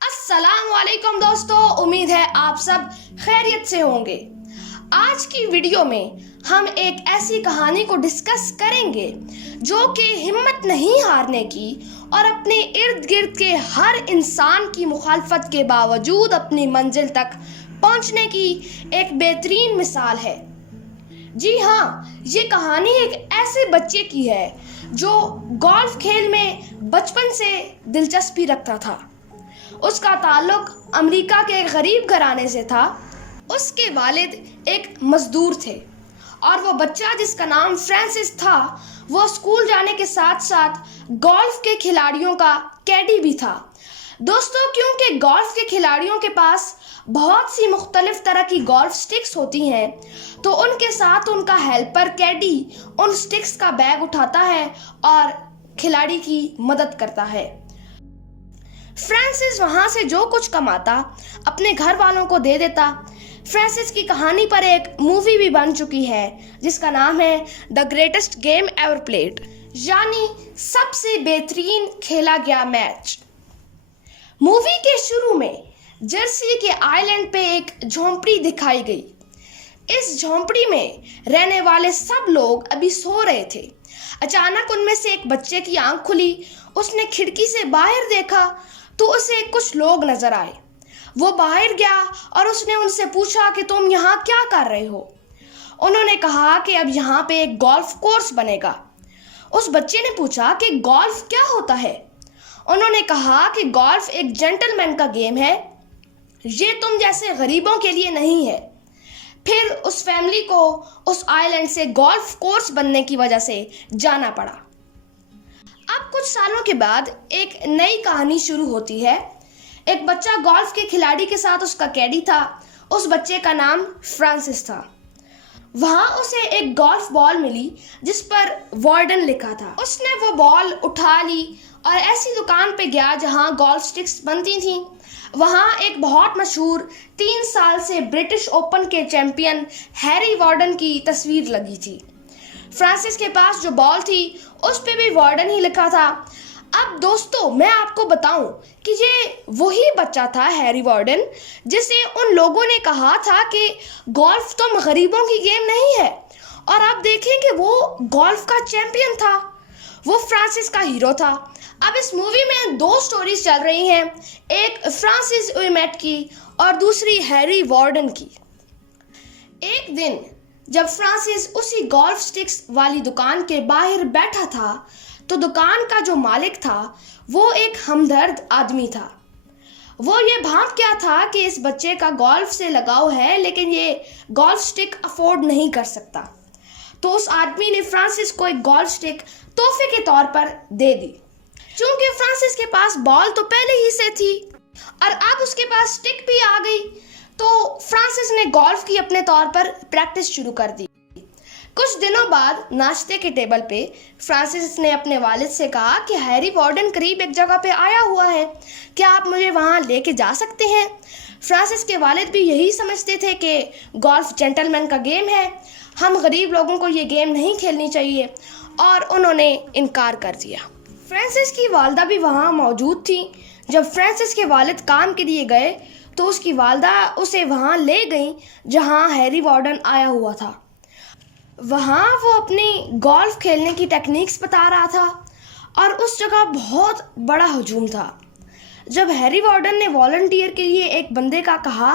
अस्सलाम वालेकुम दोस्तों, उम्मीद है आप सब खैरियत से होंगे। आज की वीडियो में हम एक ऐसी कहानी को डिस्कस करेंगे जो कि हिम्मत नहीं हारने की और अपने इर्द गिर्द के हर इंसान की मुखालफत के बावजूद अपनी मंजिल तक पहुंचने की एक बेहतरीन मिसाल है। जी हाँ, ये कहानी एक ऐसे बच्चे की है जो गोल्फ खेल में बचपन से दिलचस्पी रखता था। उसका ताल्लुक अमेरिका के एक गरीब घराने से था। उसके वालिद एक मजदूर थे और वो बच्चा जिसका नाम फ्रांसिस था, वो स्कूल जाने के साथ साथ गोल्फ के खिलाड़ियों का कैडी भी था। दोस्तों, क्योंकि गोल्फ के खिलाड़ियों के पास बहुत सी मुख्तलिफ तरह की गोल्फ स्टिक्स होती हैं, तो उनके साथ उनका हेल्पर कैडी उन स्टिक्स का बैग उठाता है और खिलाड़ी की मदद करता है। फ्रांसिस वहां से जो कुछ कमाता अपने घर वालों को दे देता। फ्रांसिस की कहानी पर एक मूवी भी बन चुकी है जिसका नाम है the greatest game ever played, यानी सबसे बेहतरीन खेला गया मैच। मूवी के शुरू में जर्सी के आइलैंड पे एक झोंपड़ी दिखाई गई। इस झोंपड़ी में रहने वाले सब लोग अभी सो रहे थे। अचानक उनमें से एक बच्चे की आंख खुली। उसने खिड़की से बाहर देखा तो उसे कुछ लोग नजर आए। वो बाहर गया और उसने उनसे पूछा कि तुम यहाँ क्या कर रहे हो। उन्होंने कहा कि अब यहाँ पे एक गोल्फ कोर्स बनेगा। उस बच्चे ने पूछा कि गोल्फ क्या होता है। उन्होंने कहा कि गोल्फ एक जेंटलमैन का गेम है, ये तुम जैसे गरीबों के लिए नहीं है। फिर उस फैमिली को उस आइलैंड से गोल्फ कोर्स बनने की वजह से जाना पड़ा। अब कुछ सालों के बाद एक नई कहानी शुरू होती है। एक बच्चा गोल्फ के खिलाड़ी के साथ उसका कैडी था। उस बच्चे का नाम फ्रांसिस था। वहां उसे एक गोल्फ बॉल मिली जिस पर वार्डन लिखा था। उसने वो बॉल उठा ली और ऐसी दुकान पे गया जहां गोल्फ स्टिक्स बनती थीं। वहां एक बहुत मशहूर 3 साल से ब्रिटिश ओपन के चैंपियन हैरी वार्डन की तस्वीर लगी थी। फ्रांसिस के पास जो बॉल थी उस पे भी वार्डन ही लिखा था। अब दोस्तों, मैं आपको बताऊं कि ये वही बच्चा था, हैरी वार्डन, जिसे उन लोगों ने कहा था कि गोल्फ तो गरीबों की गेम नहीं है, और आप देखें कि वो गोल्फ का चैंपियन था। वो फ्रांसिस का हीरो था। अब इस मूवी में 2 स्टोरीज चल रही हैं, एक फ्रांसिस उइमेट की और दूसरी हैरी वार्डन की। एक दिन जब फ्रांसिस उसी गोल्फ स्टिक्स वाली दुकान के बाहर बैठा था तो दुकान का जो मालिक था वो एक हमदर्द आदमी था। वो ये भांप क्या था कि इस बच्चे का गोल्फ से लगाव है, लेकिन ये गोल्फ स्टिक अफोर्ड नहीं कर सकता। तो उस आदमी ने फ्रांसिस को एक गोल्फ स्टिक तोहफे के तौर पर दे दी। चूंकि फ्रांसिस के पास बॉल तो पहले ही से थी और अब उसके पास स्टिक भी आ गई, तो फ्रांसिस ने गोल्फ की अपने तौर पर प्रैक्टिस शुरू कर दी। कुछ दिनों बाद नाश्ते के टेबल पे फ्रांसिस ने अपने वालिद से कहा कि हैरी वार्डन करीब एक जगह पे आया हुआ है, क्या आप मुझे वहाँ लेके जा सकते हैं। फ्रांसिस के वालिद भी यही समझते थे कि गोल्फ जेंटलमैन का गेम है, हम गरीब लोगों को ये गेम नहीं खेलनी चाहिए, और उन्होंने इनकार कर दिया। फ्रांसिस की वालदा भी वहाँ मौजूद थी। जब फ्रांसिस के वालिद काम के लिए गए तो उसकी वालदा उसे वहाँ ले गई जहाँ हैरी वार्डन आया हुआ था। वहाँ वो अपनी गोल्फ खेलने की टेक्निक्स बता रहा था और उस जगह बहुत बड़ा हजूम था। जब हैरी वार्डन ने वॉलंटियर के लिए एक बंदे का कहा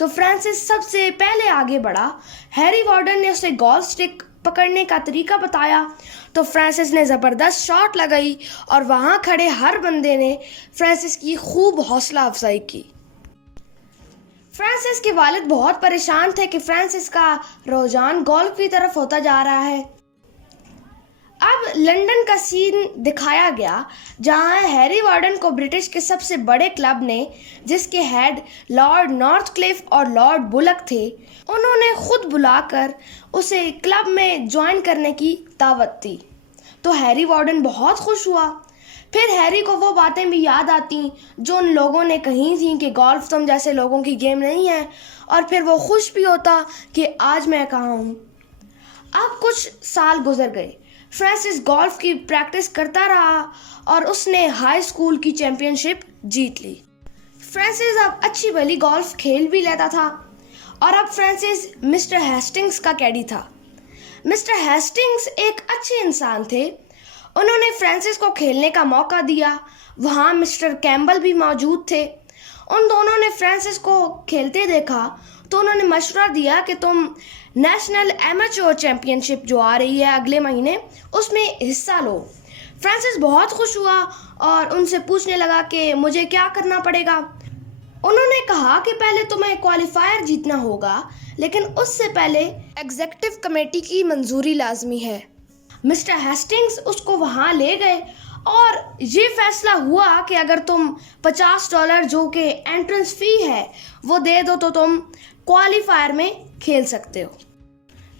तो फ्रांसिस सबसे पहले आगे बढ़ा। हैरी वार्डन ने उसे गोल्फ स्टिक पकड़ने का तरीका बताया तो फ्रांसिस ने ज़बरदस्त शॉट लगाई और वहाँ खड़े हर बंदे ने फ्रांसिस की खूब हौसला अफजाई की। फ्रांसिस के वालिद बहुत परेशान थे कि फ्रांसिस का रुझान गोल्फ की तरफ होता जा रहा है। अब लंदन का सीन दिखाया गया जहां हैरी वार्डन को ब्रिटिश के सबसे बड़े क्लब ने, जिसके हेड लॉर्ड नॉर्थक्लिफ और लॉर्ड बुलक थे, उन्होंने खुद बुलाकर उसे क्लब में ज्वाइन करने की दावत दी। तो हैरी वार्डन बहुत खुश हुआ। फिर हैरी को वो बातें भी याद आती जो उन लोगों ने कही थी कि गोल्फ तुम जैसे लोगों की गेम नहीं है, और फिर वो खुश भी होता कि आज मैं कहाँ हूँ। अब कुछ साल गुजर गए। फ्रांसिस गोल्फ की प्रैक्टिस करता रहा और उसने हाई स्कूल की चैंपियनशिप जीत ली। फ्रांसिस अब अच्छी भली गोल्फ खेल भी लेता था और अब फ्रांसिस मिस्टर हेस्टिंग्स का कैडी था। मिस्टर हेस्टिंग्स एक अच्छे इंसान थे। उन्होंने फ्रांसिस को खेलने का मौका दिया। वहाँ मिस्टर कैम्बल भी मौजूद थे। उन दोनों ने फ्रांसिस को खेलते देखा तो उन्होंने मशवरा दिया कि तुम नेशनल एमेच्योर चैंपियनशिप जो आ रही है अगले महीने, उसमें हिस्सा लो। फ्रांसिस बहुत खुश हुआ और उनसे पूछने लगा कि मुझे क्या करना पड़ेगा। उन्होंने कहा कि पहले तुम्हें क्वालिफायर जीतना होगा, लेकिन उससे पहले एग्जीक्यूटिव कमेटी की मंजूरी लाजमी है। मिस्टर हेस्टिंग्स उसको वहाँ ले गए और ये फैसला हुआ कि अगर तुम $50 जो कि एंट्रेंस फ़ी है वो दे दो तो तुम क्वालिफायर में खेल सकते हो।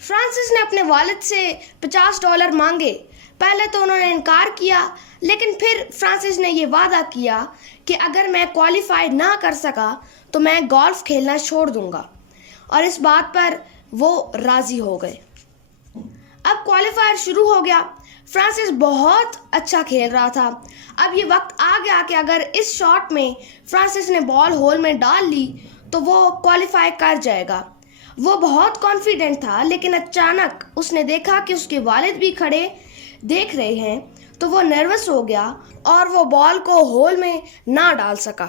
फ्रांसिस ने अपने वालिद से $50 मांगे। पहले तो उन्होंने इनकार किया, लेकिन फिर फ्रांसिस ने ये वादा किया कि अगर मैं क्वालिफाई ना कर सका तो मैं गोल्फ खेलना छोड़ दूंगा, और इस बात पर वो राज़ी हो गए। अब क्वालिफायर शुरू हो गया। फ्रांसिस बहुत अच्छा खेल रहा था। अब ये वक्त आ गया कि अगर इस शॉट में फ्रांसिस ने बॉल होल में डाल ली तो वो क्वालिफाई कर जाएगा। वो बहुत कॉन्फिडेंट था, लेकिन अचानक उसने देखा कि उसके वालिद भी खड़े देख रहे हैं, तो वो नर्वस हो गया और वो बॉल को होल में ना डाल सका।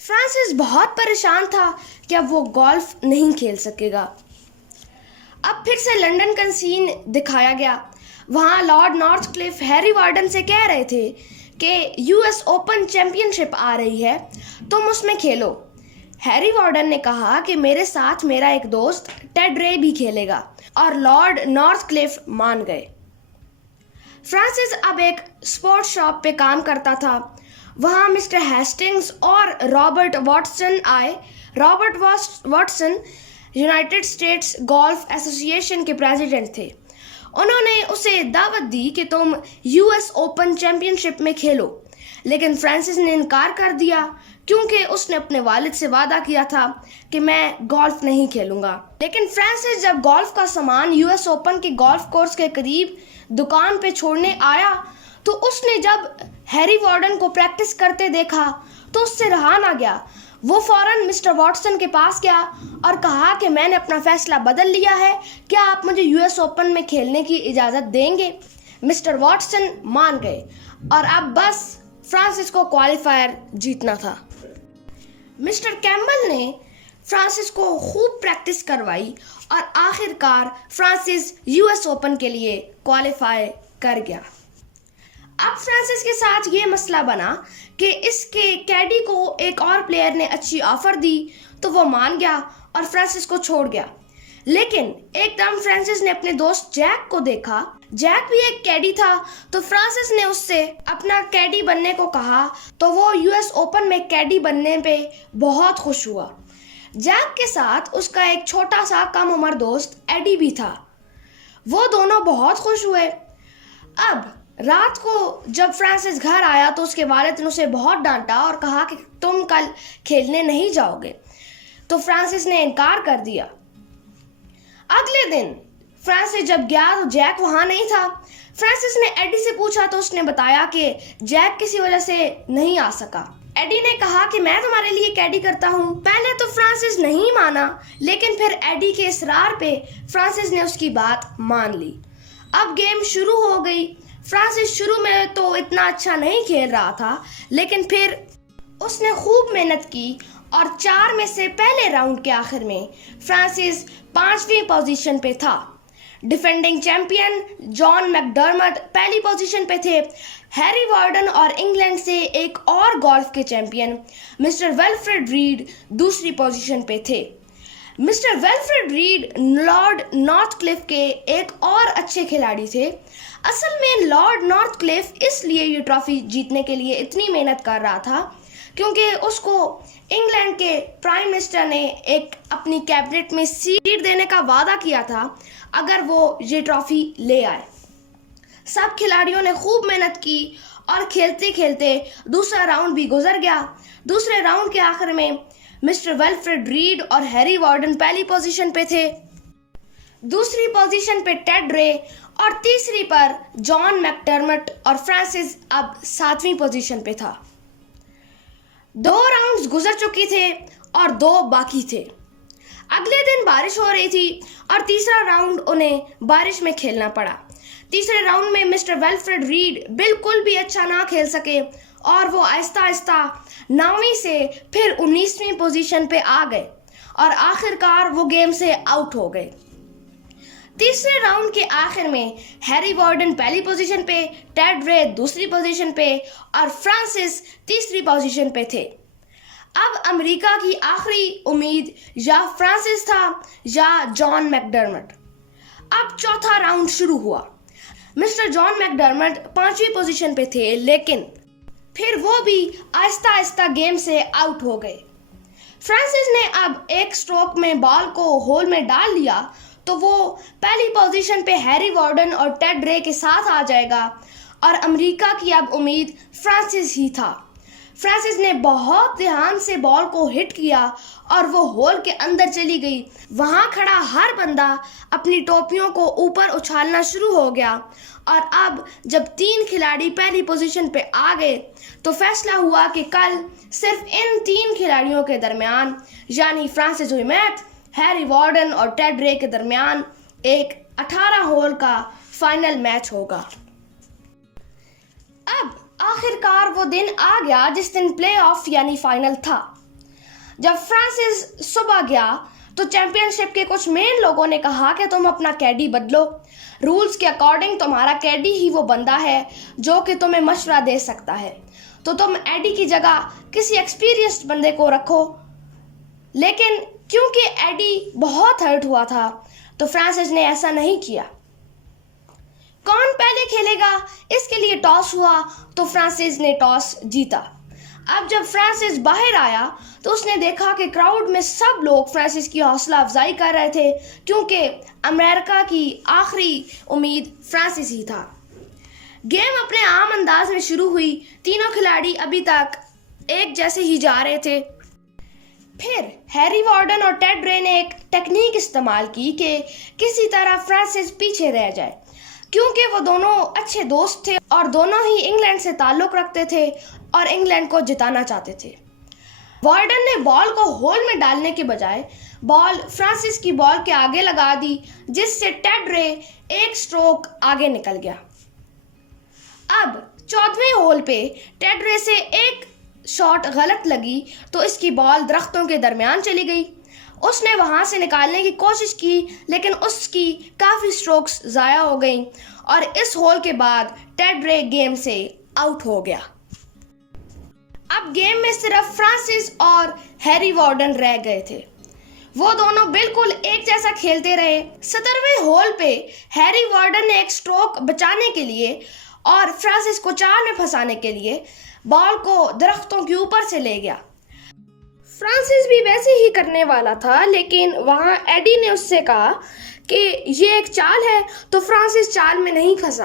फ्रांसिस बहुत परेशान था कि अब वो गोल्फ नहीं खेल सकेगा। अब फिर से लंदन का सीन दिखाया गया। वहाँ लॉर्ड नॉर्थक्लिफ हैरी वार्डन से कह रहे थे कि यूएस ओपन चैंपियनशिप आ रही है, तुम उसमें खेलो। हैरी वार्डन ने कहा कि मेरे साथ मेरा एक दोस्त टेड रे भी खेलेगा, और लॉर्ड नॉर्थक्लिफ मान गए। फ्रांसिस अब एक स्पोर्ट्स शॉप पे काम करता था। वहाँ मिस्टर हेस्टिंग्स और रॉबर्ट वॉटसन आए। Robert Watson United states golf association के प्रेसिडेंट थे। उन्होंने उसे दावत दी कि तुम यूएस ओपन चैंपियनशिप में खेलो, लेकिन फ्रांसिस ने इनकार कर दिया क्योंकि उसने अपने वालिद से वादा किया था कि मैं गोल्फ नहीं खेलूंगा। लेकिन फ्रांसिस जब गोल्फ का सामान यूएस ओपन के गोल्फ कोर्स के करीब दुकान पे छोड़ने आया तो उसने जब हैरी वार्डन को प्रैक्टिस करते देखा तो उससे रहा ना गया। वो फौरन मिस्टर वॉटसन के पास गया और कहा कि मैंने अपना फैसला बदल लिया है, क्या आप मुझे यूएस ओपन में खेलने की इजाज़त देंगे। मिस्टर वॉटसन मान गए और अब बस फ्रांसिस को क्वालिफायर जीतना था। मिस्टर कैम्बल ने फ्रांसिस को खूब प्रैक्टिस करवाई और आखिरकार फ्रांसिस यूएस ओपन के लिए क्वालिफाई कर गया। अब फ्रांसिस के साथ ये मसला बना कि इसके कैडी को एक और प्लेयर ने अच्छी ऑफर दी तो वो मान गया और फ्रांसिस को छोड़ गया। लेकिन एकदम फ्रांसिस ने अपने दोस्त जैक को देखा। जैक भी एक कैडी था, तो फ्रांसिस ने उससे अपना कैडी बनने को कहा, तो वो यूएस ओपन में कैडी बनने पे बहुत खुश हुआ। जैक के साथ उसका एक छोटा सा कम उम्र दोस्त एडी भी था। वो दोनों बहुत खुश हुए। अब रात को जब फ्रांसिस घर आया तो उसके वालिद ने उसे बहुत डांटा और कहा कि तुम कल खेलने नहीं जाओगे, तो फ्रांसिस ने इनकार कर दिया। अगले दिन फ्रांसिस जब गया तो जैक वहां नहीं था। फ्रांसिस ने एडी से पूछा तो उसने बताया कि जैक किसी वजह से नहीं आ सका। एडी ने कहा कि मैं तुम्हारे लिए कैडी करता हूँ। पहले तो फ्रांसिस नहीं माना, लेकिन फिर एडी के इसरार पे फ्रांसिस ने उसकी बात मान ली। अब गेम शुरू हो गई। फ्रांसिस शुरू में तो इतना अच्छा नहीं खेल रहा था, लेकिन फिर उसने खूब मेहनत की और 4 में से पहले राउंड के आखिर में फ्रांसिस 5वीं पोजीशन पे था। डिफेंडिंग चैंपियन जॉन मैकडर्मट पहली पोजीशन पे थे। हैरी वार्डन और इंग्लैंड से एक और गोल्फ के चैंपियन मिस्टर विल्फ्रेड रीड दूसरी पोजीशन पे थे। मिस्टर विल्फ्रेड रीड लॉर्ड नॉर्थक्लिफ के एक और अच्छे खिलाड़ी थे। असल में लॉर्ड नॉर्थक्लिफ इसलिए ये ट्रॉफी जीतने के लिए इतनी मेहनत कर रहा था क्योंकि उसको इंग्लैंड के प्राइम मिनिस्टर ने एक अपनी कैबिनेट में सीट देने का वादा किया था अगर वो ये ट्रॉफी ले आए। सब खिलाड़ियों ने खूब मेहनत की और खेलते खेलते दूसरा राउंड भी गुजर गया। दूसरे राउंड के आखिर में मिस्टर विल्फ्रेड रीड और हैरी वार्डन पहली पोजीशन पे थे, दूसरी पोजीशन पे टेड रे और तीसरी पर जॉन मैकडर्मट, और फ्रांसिस अब 7वीं पोजीशन पे था। 2 राउंड्स गुजर चुके थे और 2 बाकी थे। अगले दिन बारिश हो रही थी और तीसरा राउंड उन्हें बारिश में खेलना पड़ा। तीसरे राउंड में मिस्टर वेल्फ्रेड रीड बिल्कुल भी अच्छा ना खेल सके और वो आहिस्ता आहिस्ता 9वीं से फिर 19वीं पोजीशन पे आ गए और आखिरकार वो गेम से आउट हो गए। तीसरे राउंड के आखिर में हैरी वार्डन पहली पोजीशन पे, टेड रे दूसरी पोजीशन पे और फ्रांसिस तीसरी पोजीशन पे थे। अब अमेरिका की आखिरी उम्मीद या फ्रांसिस था या जॉन मैकडर्मट। अब चौथा राउंड शुरू हुआ। मिस्टर जॉन मैकडर्मट 5वीं पोजीशन पे थे, लेकिन फिर वो भी आहिस्ता आहिस्ता गेम से आउट हो गए। फ्रांसिस ने अब एक स्ट्रोक में बॉल को होल में डाल लिया तो वो पहली पोजीशन पे हैरी वार्डन और टेड रे के साथ आ जाएगा और अमेरिका की अब उम्मीद फ्रांसिस ही था। फ्रांसिस ने बहुत ध्यान से बॉल को हिट किया और वो होल के अंदर चली गई। वहां खड़ा हर बंदा अपनी टोपियों को ऊपर उछालना शुरू हो गया और अब जब 3 खिलाड़ी पहली पोजीशन पे आ गए तो फैसला हुआ कि कल सिर्फ इन 3 खिलाड़ियों के दरमियान यानी फ्रांसिस हुईमेथ, हैरी वार्डन और टेड रे के दरमियान एक 18 होल का फाइनल मैच होगा। अब आखिरकार वो दिन आ गया जिस दिन प्लेऑफ यानी फाइनल था। जब फ्रांसिस सुबह गया तो चैंपियनशिप के कुछ मेन लोगों ने कहा कि तुम अपना कैडी बदलो। रूल्स के अकॉर्डिंग तुम्हारा कैडी ही वो बंदा है जो कि तुम्हें मशवरा दे सकता है, तो तुम एडी की जगह किसी एक्सपीरियंस्ड बंदे को रखो। लेकिन क्योंकि एडी बहुत हर्ट हुआ था तो फ्रांसिस ने ऐसा नहीं किया। कौन पहले खेलेगा इसके लिए टॉस हुआ तो फ्रांसिस ने टॉस जीता। अब जब फ्रांसिस बाहर आया तो उसने देखा कि क्राउड में सब लोग फ्रांसिस की हौसला अफजाई कर रहे थे क्योंकि अमेरिका की आखिरी उम्मीद फ्रांसिस ही था। गेम अपने आम अंदाज में शुरू हुई। तीनों खिलाड़ी अभी तक एक जैसे ही जा रहे थे। फिर हैरी वार्डन और टेड रे ने एक टेक्निक इस्तेमाल की कि किसी तरह फ्रांसिस पीछे रह जाए, क्योंकि वो दोनों अच्छे दोस्त थे और दोनों ही इंग्लैंड से ताल्लुक रखते थे और इंग्लैंड को जिताना चाहते थे। वार्डन ने बॉल को होल में डालने के बजाय बॉल फ्रांसिस की बॉल के आगे लगा दी, जिससे टेड रे एक स्ट्रोक आगे निकल गया। अब 14वें होल पे टेड रे से एक शॉट गलत लगी तो इसकी बॉल दरख्तों के दरमियान चली गई। उसने वहां से निकालने की कोशिश की लेकिन उसकी काफ़ी स्ट्रोक्स ज़ाया हो गई और इस होल के बाद टेड रे गेम से आउट हो गया। अब गेम में सिर्फ फ्रांसिस और हैरी वार्डन रह गए थे। वो दोनों बिल्कुल एक जैसा खेलते रहे। 17वें होल पे हैरी वार्डन ने एक स्ट्रोक बचाने के लिए और फ्रांसिस को चाल में फंसाने के लिए बॉल को दरख्तों के ऊपर से ले गया। फ्रांसिस भी वैसे ही करने वाला था, लेकिन वहाँ एडी ने उससे कहा कि ये एक चाल है, तो फ्रांसिस चाल में नहीं फंसा।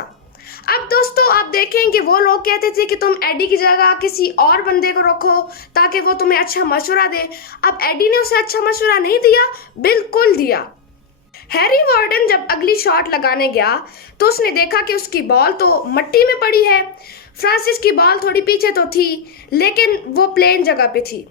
अब दोस्तों आप देखें कि वो लोग कहते थे कि तुम एडी की जगह किसी और बंदे को रखो ताकि वो तुम्हें अच्छा मशवरा दे। अब एडी ने उसे अच्छा मशवरा नहीं दिया, बिल्कुल दिया। हैरी वार्डन जब अगली शॉट लगाने गया तो उसने देखा कि उसकी बॉल तो मिट्टी में पड़ी है। फ्रांसिस की बॉल थोड़ी पीछे तो थी लेकिन वो प्लेन जगह पे थी।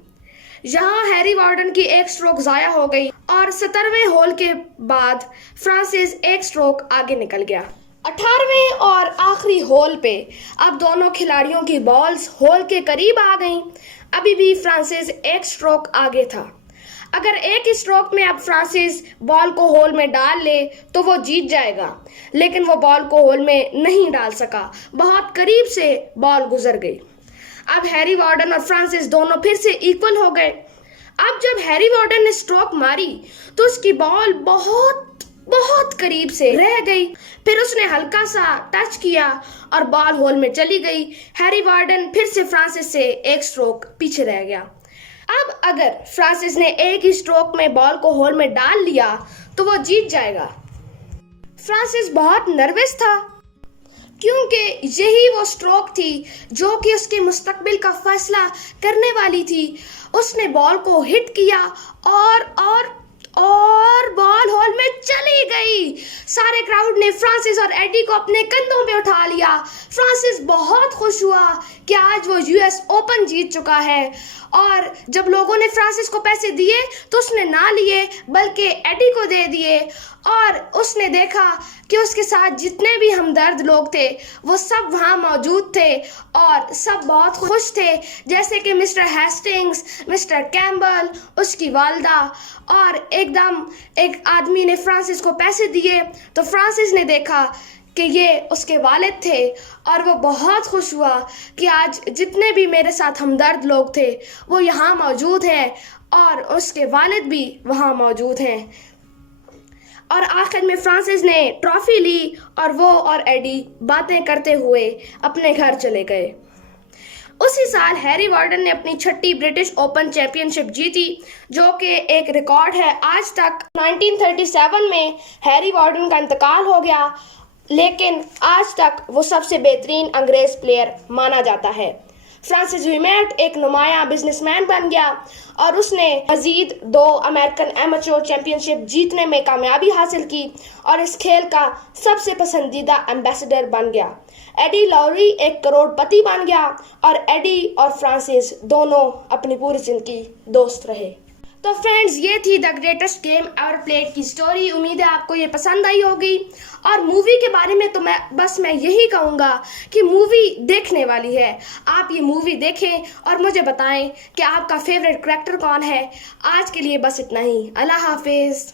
यहाँ हैरी वार्डन की एक स्ट्रोक ज़ाया हो गई और 17वें होल के बाद फ्रांसिस एक स्ट्रोक आगे निकल गया। 18वें और आखिरी होल पे अब दोनों खिलाड़ियों की बॉल्स होल के करीब आ गईं। अभी भी फ्रांसिस एक स्ट्रोक आगे था। अगर एक ही स्ट्रोक में अब फ्रांसिस बॉल को होल में डाल ले तो वो जीत जाएगा, लेकिन वो बॉल को होल में नहीं डाल सका। बहुत करीब से बॉल गुजर गई। अब हैरी वार्डन और फ्रांसिस दोनों फिर से इक्वल हो गए। अब जब हैरी वार्डन ने स्ट्रोक मारी तो उसकी बॉल बहुत बहुत करीब से रह गई। फिर उसने हल्का सा टच किया और बॉल होल में चली गई। हैरी वार्डन फिर से फ्रांसिस से एक स्ट्रोक पीछे रह गया। अब अगर फ्रांसिस ने एक ही स्ट्रोक में बॉल को होल में डाल लिया तो वो जीत जाएगा। फ्रांसिस बहुत नर्वस था क्योंकि यही वो स्ट्रोक थी जो कि उसके मुस्तकबिल का फैसला करने वाली थी। उसने बॉल को हिट किया और और बॉल हॉल में चली गई। सारे क्राउड ने फ्रांसिस और एडी को अपने कंधों पे उठा लिया। फ्रांसिस बहुत खुश हुआ कि आज वो यूएस ओपन जीत चुका है। और जब लोगों ने फ्रांसिस को पैसे दिए तो उसने ना लिए बल्कि एडी को दे दिए। और उसने देखा कि उसके साथ जितने भी हमदर्द लोग थे वो सब वहाँ मौजूद थे और सब बहुत खुश थे, जैसे कि मिस्टर हेस्टिंग्स, मिस्टर कैम्बल, उसकी वालदा। और एकदम एक आदमी ने फ्रांसिस को पैसे दिए तो फ्रांसिस ने देखा कि ये उसके वालिद थे और वो बहुत खुश हुआ कि आज जितने भी मेरे साथ हमदर्द लोग थे वो यहाँ मौजूद हैं और उसके वालिद भी वहाँ मौजूद हैं। और आखिर में फ्रांसिस ने ट्रॉफी ली और वो और एडी बातें करते हुए अपने घर चले गए। उसी साल हैरी वार्डन ने अपनी छठी ब्रिटिश ओपन चैंपियनशिप जीती, जो कि एक रिकॉर्ड है आज तक। 1937 में हैरी वार्डन का इंतकाल हो गया, लेकिन आज तक वो सबसे बेहतरीन अंग्रेज प्लेयर माना जाता है। फ्रांसिस वीमेट एक नुमाया बिजनेसमैन बन गया और उसने मजीद 2 अमेरिकन एमेच्योर चैंपियनशिप जीतने में कामयाबी हासिल की और इस खेल का सबसे पसंदीदा एम्बेसडर बन गया। एडी लॉरी एक करोड़पति बन गया और एडी और फ्रांसिस दोनों अपनी पूरी जिंदगी दोस्त रहे। तो फ्रेंड्स, ये थी the greatest game ever played की स्टोरी। उम्मीद है आपको ये पसंद आई होगी। और मूवी के बारे में तो मैं यही कहूँगा कि मूवी देखने वाली है। आप ये मूवी देखें और मुझे बताएं कि आपका फेवरेट कैरेक्टर कौन है। आज के लिए बस इतना ही। अल्लाह हाफिज़।